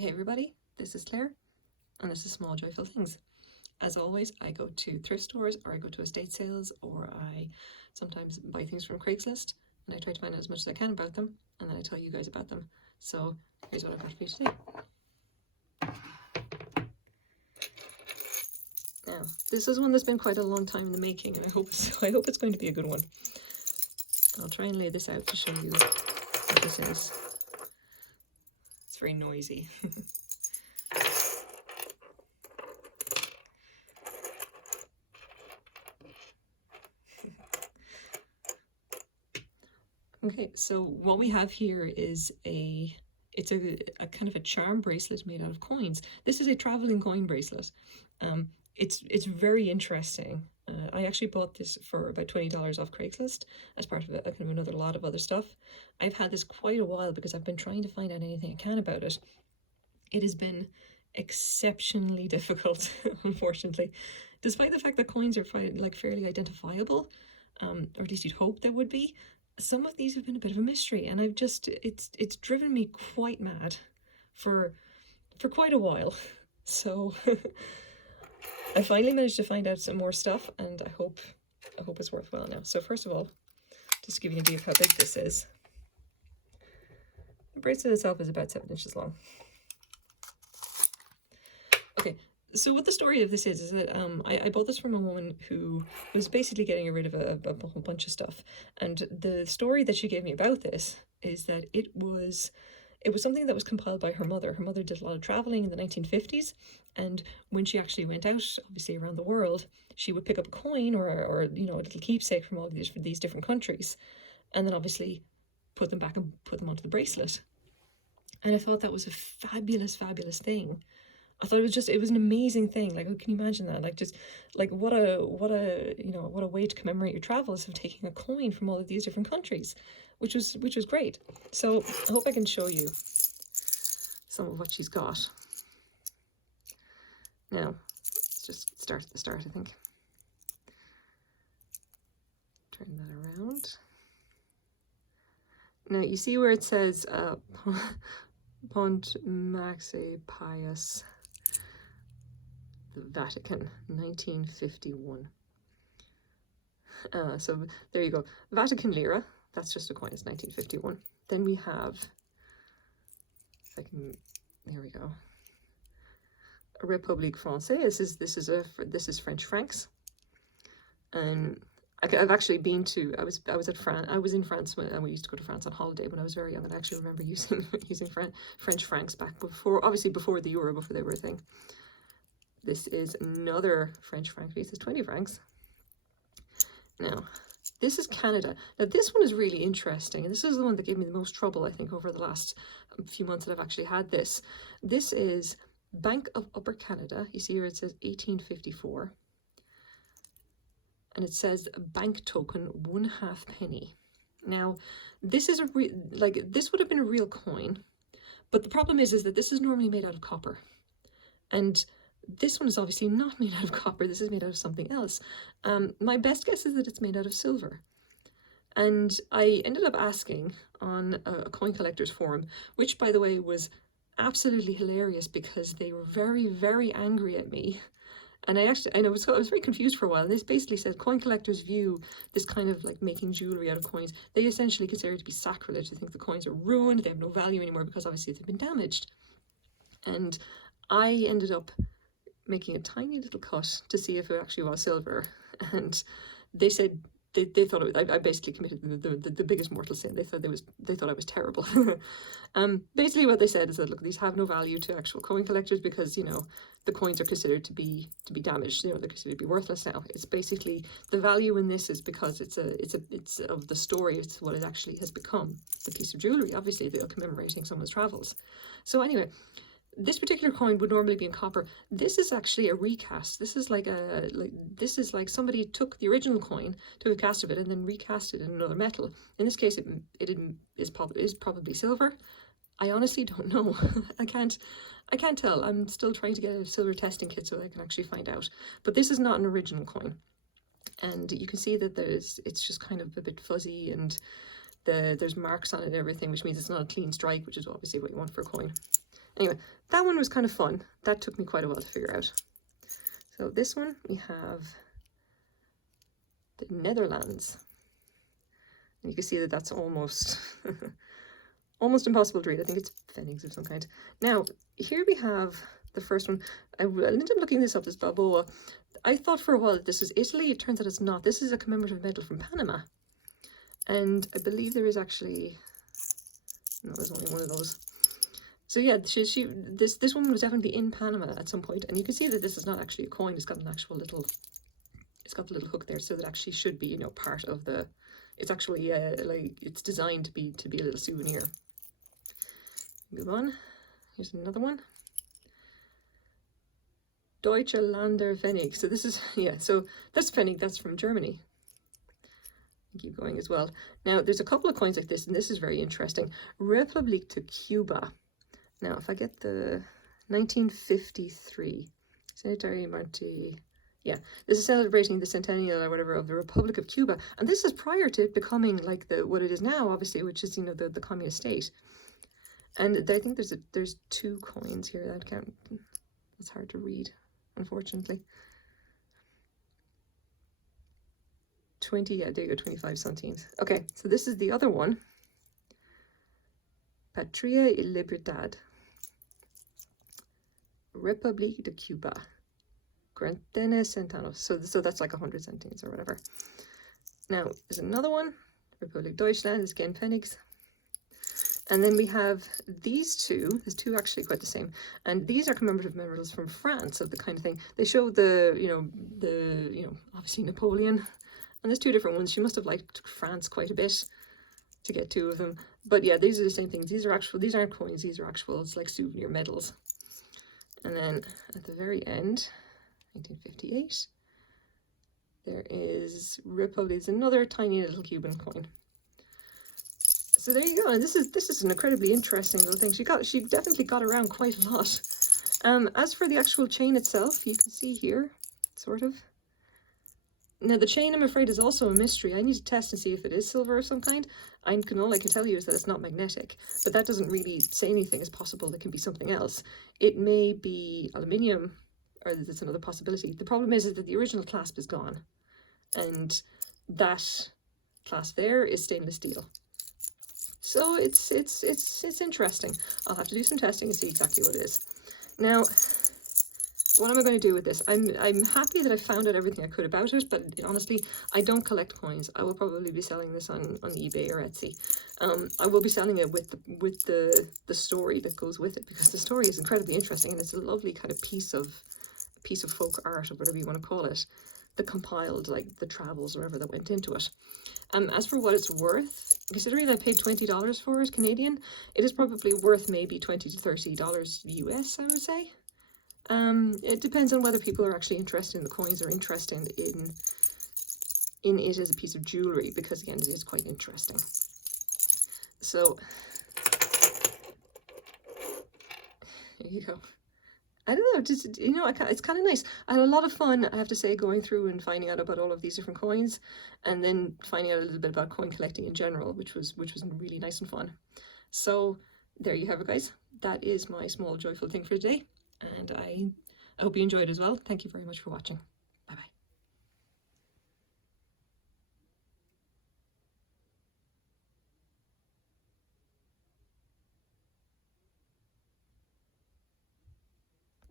Hey everybody, this is Claire, and this is Small Joyful Things. As always, I go to thrift stores, or I go to estate sales, or I sometimes buy things from Craigslist, and I try to find out as much as I can about them, and then I tell you guys about them. So here's what I've got for you today. Now, this is one that's been quite a long time in the making, and I hope it's going to be a good one. I'll try and lay this out to show you what this is. It's very noisy. Okay, so what we have here is it's a kind of a charm bracelet made out of coins. This is a traveling coin bracelet. It's very interesting. I actually bought this for about $20 off Craigslist as part of a kind of another lot of other stuff. I've had this quite a while because I've been trying to find out anything I can about it. It has been exceptionally difficult, unfortunately, despite the fact that coins are fairly identifiable, or at least you'd hope they would be. Some of these have been a bit of a mystery, and it's driven me quite mad for quite a while. So I finally managed to find out some more stuff, and I hope it's worthwhile now. So first of all, just to give you an idea of how big this is, the bracelet itself is about 7 inches long. Okay, so what the story of this is that I bought this from a woman who was basically getting rid of a whole bunch of stuff. And the story that she gave me about this is that it was something that was compiled by her mother. Her mother did a lot of traveling in the 1950s. And when she actually went out, obviously around the world, she would pick up a coin or you know, a little keepsake from all of these different countries. And then obviously put them back and put them onto the bracelet. And I thought that was a fabulous, fabulous thing. I thought it was an amazing thing. Like, can you imagine that? Like, just like what a way to commemorate your travels of taking a coin from all of these different countries, which was great. So I hope I can show you some of what she's got. Now, let's just start at the start, I think. Turn that around. Now you see where it says Pont Maxe Pius, the Vatican, 1951. So there you go. Vatican lira, that's just a coin, it's 1951. Then we have, there we go. République Française, this is French francs. And I've actually been to, I was in France and we used to go to France on holiday when I was very young, and I actually remember using French francs back before the euro, before they were a thing. This is another French franc piece. It's 20 francs. Now, this is Canada. Now, this one is really interesting, and this is the one that gave me the most trouble, I think, over the last few months that I've actually had this. This is Bank of Upper Canada. You see here it says 1854. And it says bank token 1/2 penny. Now, this is this would have been a real coin, but the problem is that this is normally made out of copper. And this one is obviously not made out of copper. This is made out of something else. My best guess is that it's made out of silver. And I ended up asking on a coin collectors forum, which, by the way, was absolutely hilarious because they were very, very angry at me. And I was very confused for a while. And this basically said coin collectors view this kind of like making jewelry out of coins. They essentially consider it to be sacrilege. They think the coins are ruined. They have no value anymore because obviously they've been damaged. And I ended up making a tiny little cut to see if it actually was silver, and they said they thought it was, I basically committed the biggest mortal sin. They thought I was terrible. Basically what they said is that, look, these have no value to actual coin collectors because, you know, the coins are considered to be damaged. You know, they're considered to be worthless now. It's basically, the value in this is because it's of the story. It's what it actually has become, the piece of jewelry. Obviously, they're commemorating someone's travels. So anyway, this particular coin would normally be in copper. This is actually a recast. This is like somebody took the original coin, took a cast of it, and then recast it in another metal. In this case, it is probably silver. I honestly don't know. I can't tell. I'm still trying to get a silver testing kit so I can actually find out. But this is not an original coin, and you can see that it's just kind of a bit fuzzy, and there's marks on it and everything, which means it's not a clean strike, which is obviously what you want for a coin. Anyway, that one was kind of fun. That took me quite a while to figure out. So this one, we have the Netherlands. And you can see that that's almost almost impossible to read. I think it's pfennigs of some kind. Now, here we have the first one. I ended up looking this up, this Balboa. I thought for a while that this was Italy. It turns out it's not. This is a commemorative medal from Panama. And I believe there is actually, no, there's only one of those. So yeah, this woman was definitely in Panama at some point, and you can see that this is not actually a coin. It's got an actual little, it's got the little hook there, so that actually should be, you know, part of the. It's actually like it's designed to be a little souvenir. Move on. Here's another one. Deutsche Lander Pfennig. So this is, yeah. So that's Pfennig. That's from Germany. Keep going as well. Now there's a couple of coins like this, and this is very interesting. Republic to Cuba. Now, if I get the 1953, Sanitary Marti, yeah, this is celebrating the centennial or whatever of the Republic of Cuba, and this is prior to it becoming like what it is now, obviously, which is, you know, the communist state. And I think there's two coins here that can't. It's hard to read, unfortunately. 20, yeah, there you go, 25 centimes. Okay, so this is the other one. Patria y Libertad. Republic de Cuba, Cuarentena Centavos. So that's like 100 centimes or whatever. Now there's another one, Republic Deutschland, is again Pfennigs. And then we have these two. There's two actually quite the same, and these are commemorative medals from France of the kind of thing. They show the obviously Napoleon, and there's two different ones. She must have liked France quite a bit to get two of them. But yeah, these are the same things. These are actual. These aren't coins. These are actual. It's like souvenir medals. And then at the very end, 1958, there is Republic, another tiny little Cuban coin. So there you go. And this is an incredibly interesting little thing. She definitely got around quite a lot. As for the actual chain itself, you can see here, sort of. Now the chain, I'm afraid, is also a mystery. I need to test and see if it is silver of some kind. All I can tell you is that it's not magnetic, but that doesn't really say anything. It's possible it can be something else. It may be aluminium, or that's another possibility. The problem is that the original clasp is gone, and that clasp there is stainless steel. So it's interesting. I'll have to do some testing and see exactly what it is. Now, what am I going to do with this? I'm happy that I found out everything I could about it, but honestly, I don't collect coins. I will probably be selling this on eBay or Etsy. I will be selling it with the story that goes with it, because the story is incredibly interesting, and it's a lovely kind of piece of folk art, or whatever you want to call it, that compiled like the travels or whatever that went into it. As for what it's worth, considering I paid $20 for it Canadian, it is probably worth maybe $20 to $30 US, I would say. It depends on whether people are actually interested in the coins or interested in it as a piece of jewelry, because again, it is quite interesting. So there you go. I don't know, just, you know, it's kind of nice. I had a lot of fun, I have to say, going through and finding out about all of these different coins, and then finding out a little bit about coin collecting in general, which was really nice and fun. So there you have it, guys. That is my small joyful thing for today, and I hope you enjoyed as well. Thank you very much for watching.